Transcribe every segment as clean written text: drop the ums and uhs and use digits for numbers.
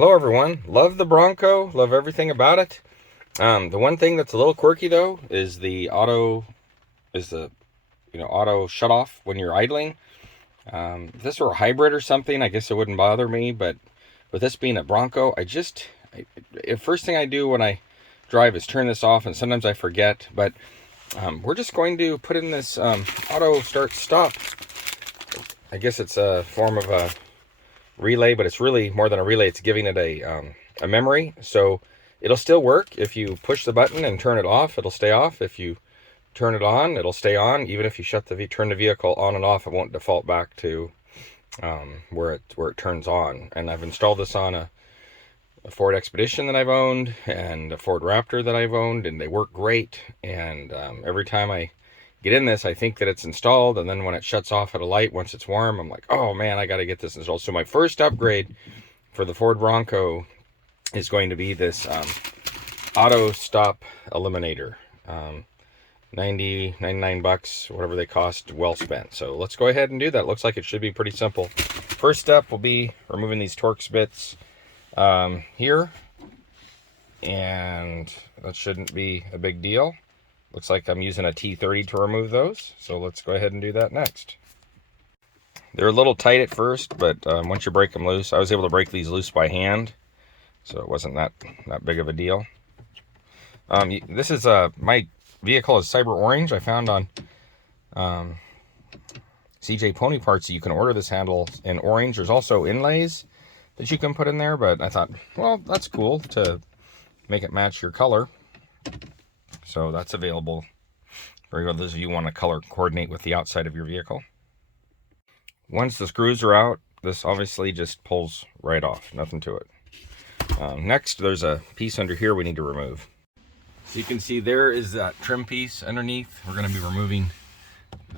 Hello everyone. Love the Bronco. Love everything about it. The one thing that's a little quirky though is the auto shut off when you're idling. If this were a hybrid or something, I guess it wouldn't bother me. But with this being a Bronco, first thing I do when I drive is turn this off, and sometimes I forget. But we're just going to put in this auto start stop. I guess it's a form of a relay, but it's really more than a relay. It's giving it a memory, so it'll still work. If you push the button and turn it off, it'll stay off. If you turn it on, it'll stay on. Even if you turn the vehicle on and off, it won't default back to where it turns on. And I've installed this on a Ford Expedition that I've owned and a Ford Raptor that I've owned, and they work great. And every time I get in this, I think that it's installed, and then when it shuts off at a light, once it's warm, I'm like, oh man, I got to get this installed. So my first upgrade for the Ford Bronco is going to be this auto stop eliminator. 99 bucks, whatever they cost, well spent. So let's go ahead and do that. Looks like it should be pretty simple. First step will be removing these Torx bits here, and that shouldn't be a big deal. Looks like I'm using a T30 to remove those, so let's go ahead and do that next. They're a little tight at first, but once you break them loose, I was able to break these loose by hand, so it wasn't that big of a deal. This is my vehicle is Cyber Orange. I found on CJ Pony Parts you can order this handle in orange. There's also inlays that you can put in there, but I thought, well, that's cool to make it match your color. So that's available for those of you who want to color coordinate with the outside of your vehicle. Once the screws are out, this obviously just pulls right off. Nothing to it. Next, there's a piece under here we need to remove. So you can see there is that trim piece underneath. We're going to be removing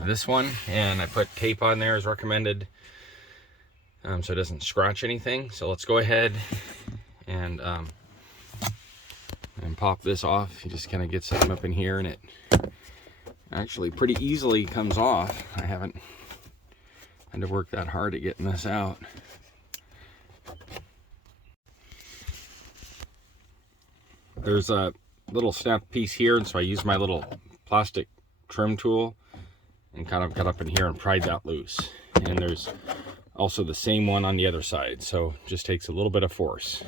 this one, and I put tape on there as recommended so it doesn't scratch anything. So let's go ahead and pop this off. You just kind of get something up in here, and it actually pretty easily comes off. I haven't had to work that hard at getting this out. There's a little snap piece here, and so I use my little plastic trim tool and kind of got up in here and pried that loose. And there's also the same one on the other side, so it just takes a little bit of force.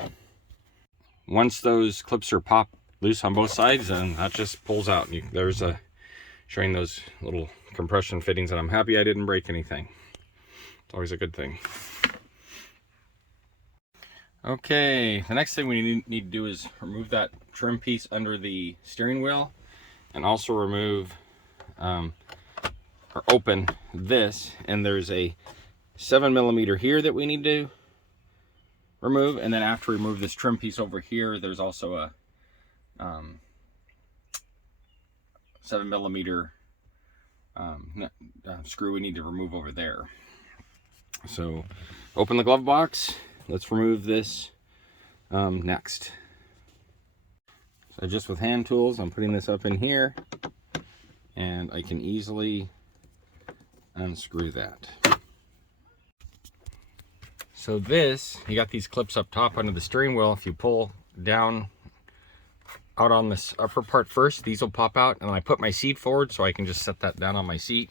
Once those clips are popped loose on both sides, and that just pulls out. There's showing those little compression fittings, and I'm happy I didn't break anything. It's always a good thing. Okay, the next thing we need to do is remove that trim piece under the steering wheel, and also remove or open this. And there's a 7mm here that we need to remove, and then after we remove this trim piece over here, there's also a 7mm screw we need to remove over there. So open the glove box. Let's remove this next. So just with hand tools, I'm putting this up in here, and I can easily unscrew that. So this, you got these clips up top under the steering wheel. If you pull down out on this upper part first, these will pop out, and I put my seat forward so I can just set that down on my seat.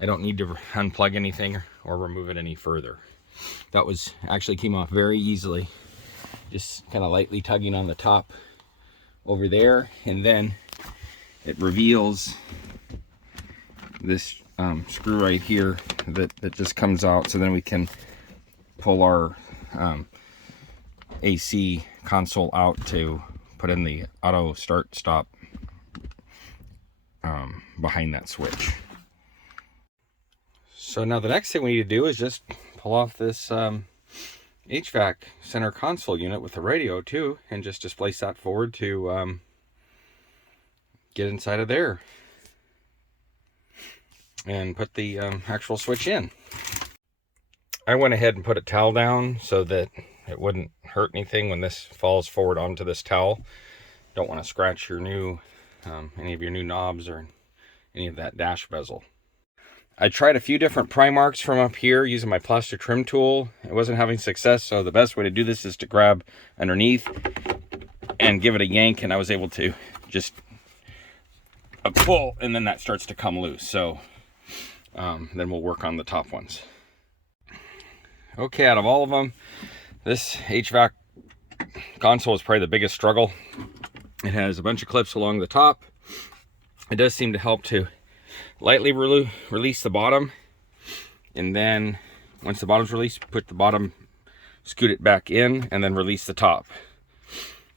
I don't need to unplug anything or remove it any further. That actually came off very easily. Just kind of lightly tugging on the top over there, and then it reveals this screw right here that just comes out, so then we can pull our AC console out to put in the auto start stop behind that switch. So now the next thing we need to do is just pull off this HVAC center console unit with the radio too, and just displace that forward to get inside of there and put the actual switch in. I went ahead and put a towel down so that it wouldn't hurt anything when this falls forward onto this towel. Don't want to scratch your new any of your new knobs or any of that dash bezel. I tried a few different pry marks from up here using my plastic trim tool. It wasn't having success, so the best way to do this is to grab underneath and give it a yank, and I was able to just pull, and then that starts to come loose. So then we'll work on the top ones. Okay, out of all of them, this HVAC console is probably the biggest struggle. It has a bunch of clips along the top. It does seem to help to lightly release the bottom, and then once the bottom's released, put the bottom, scoot it back in, and then release the top.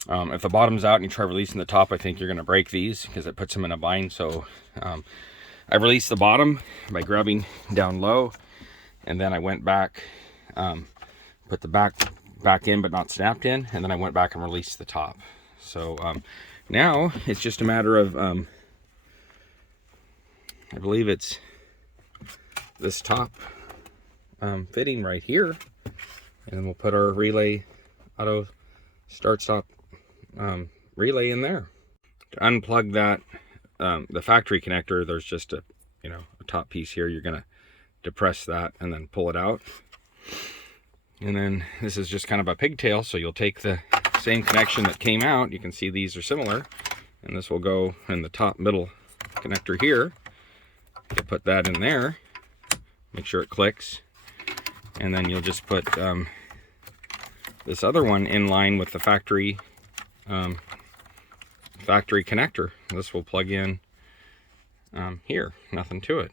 If the bottom's out and you try releasing the top, I think you're going to break these because it puts them in a bind. So I released the bottom by grabbing down low, and then I went back, put the back in but not snapped in, and then I went back and released the top. So now it's just a matter of I believe it's this top fitting right here, and we'll put our relay auto start stop relay in there. To unplug that, the factory connector, there's just a top piece here. You're gonna depress that and then pull it out, and then this is just kind of a pigtail, so you'll take the same connection that came out. You can see these are similar, and this will go in the top middle connector here. You'll put that in there, make sure it clicks, and then you'll just put this other one in line with the factory connector. This will plug in here, nothing to it.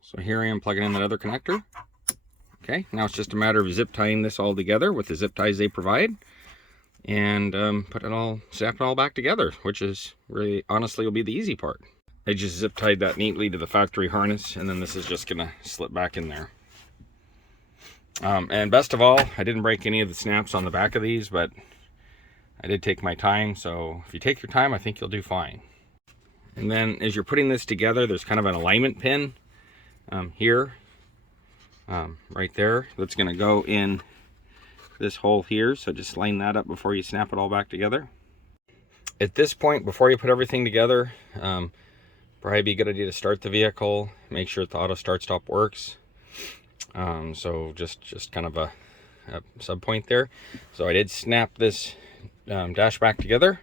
So here I am plugging in that other connector. Okay, now it's just a matter of zip tying this all together with the zip ties they provide, and snap it all back together, which is really, honestly, will be the easy part. I just zip tied that neatly to the factory harness, and then this is just gonna slip back in there. And best of all, I didn't break any of the snaps on the back of these, but I did take my time. So if you take your time, I think you'll do fine. And then as you're putting this together, there's kind of an alignment pin here, right there, that's gonna go in this hole here. So just line that up before you snap it all back together. At this point, before you put everything together, probably be a good idea to start the vehicle, make sure the auto start stop works. So just kind of a sub point there. So I did snap this dash back together,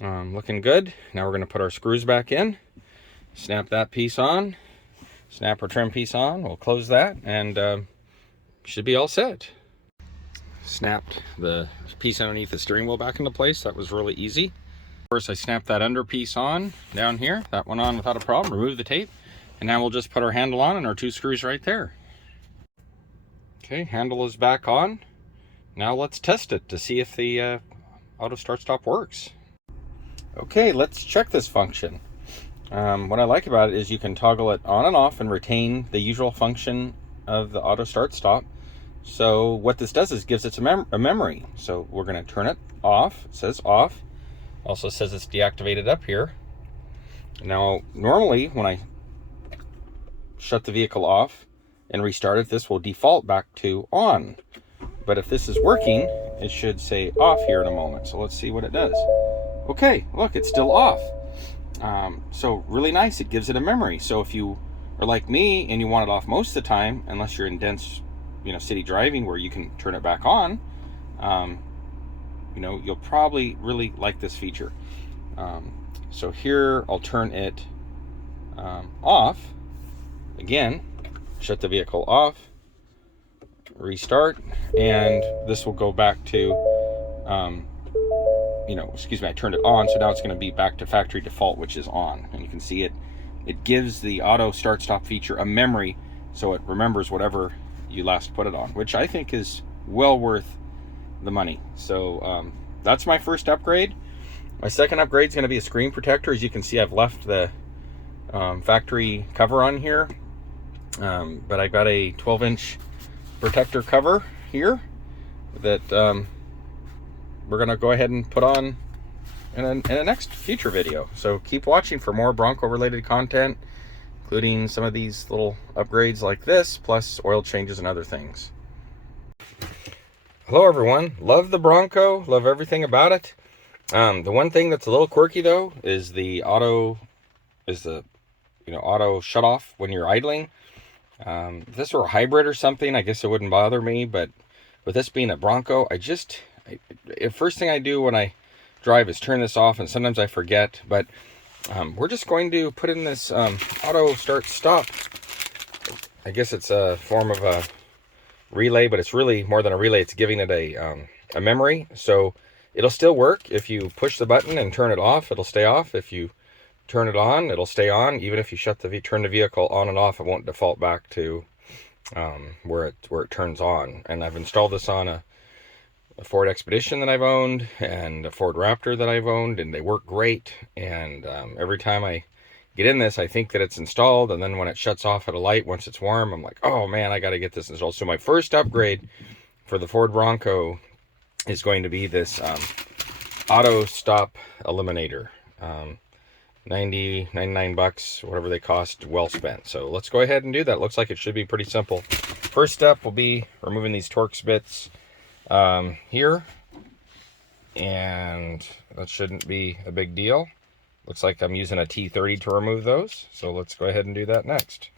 looking good. Now we're going to put our screws back in, snap that piece on, snap our trim piece on. We'll close that, and should be all set. Snapped the piece underneath the steering wheel back into place. That was really easy. First, I snapped that under piece on down here. That went on without a problem. Remove the tape, and now we'll just put our handle on and our two screws right there. Okay, handle is back on. Now let's test it to see if the auto start stop works. Okay, let's check this function. What I like about it is you can toggle it on and off and retain the usual function of the auto start stop. So what this does is gives it a memory. So we're going to turn it off. It says off. Also says it's deactivated up here. Now, normally when I shut the vehicle off and restart it, this will default back to on. But if this is working, it should say off here in a moment. So let's see what it does. Okay, look, it's still off. So really nice, it gives it a memory. So if you are like me and you want it off most of the time, unless you're in dense, city driving where you can turn it back on, you'll probably really like this feature. So here I'll turn it off again, shut the vehicle off, restart, and this will go back to I turned it on, so now it's going to be back to factory default, which is on. And you can see it gives the auto start stop feature a memory, so it remembers whatever you last put it on, which I think is well worth the money. So that's my first upgrade. My second upgrade is going to be a screen protector. As you can see, I've left the factory cover on here, but I got a 12-inch protector cover here that we're going to go ahead and put on in a next future video. So keep watching for more Bronco related content, including some of these little upgrades like this, plus oil changes and other things. Hello everyone, love the Bronco, love everything about it. The one thing that's a little quirky though is the auto shut off when you're idling. If this were a hybrid or something, I guess it wouldn't bother me, but with this being a Bronco, first thing I do when I drive is turn this off, and sometimes I forget, but we're just going to put in this auto start stop. I guess it's a form of a relay, but it's really more than a relay. It's giving it a memory, so it'll still work. If you push the button and turn it off, it'll stay off. If you turn it on, it'll stay on. Even if you turn the vehicle on and off, it won't default back to where it turns on. And I've installed this on a Ford Expedition that I've owned and a Ford Raptor that I've owned, and they work great. And every time I get in this, I think that it's installed, and then when it shuts off at a light, once it's warm, I'm like, oh man, I got to get this installed. So my first upgrade for the Ford Bronco is going to be this auto stop eliminator. 99 bucks, whatever they cost, well spent. So let's go ahead and do that. Looks like it should be pretty simple. First step will be removing these Torx bits here, and that shouldn't be a big deal. Looks like I'm using a T30 to remove those, so let's go ahead and do that next.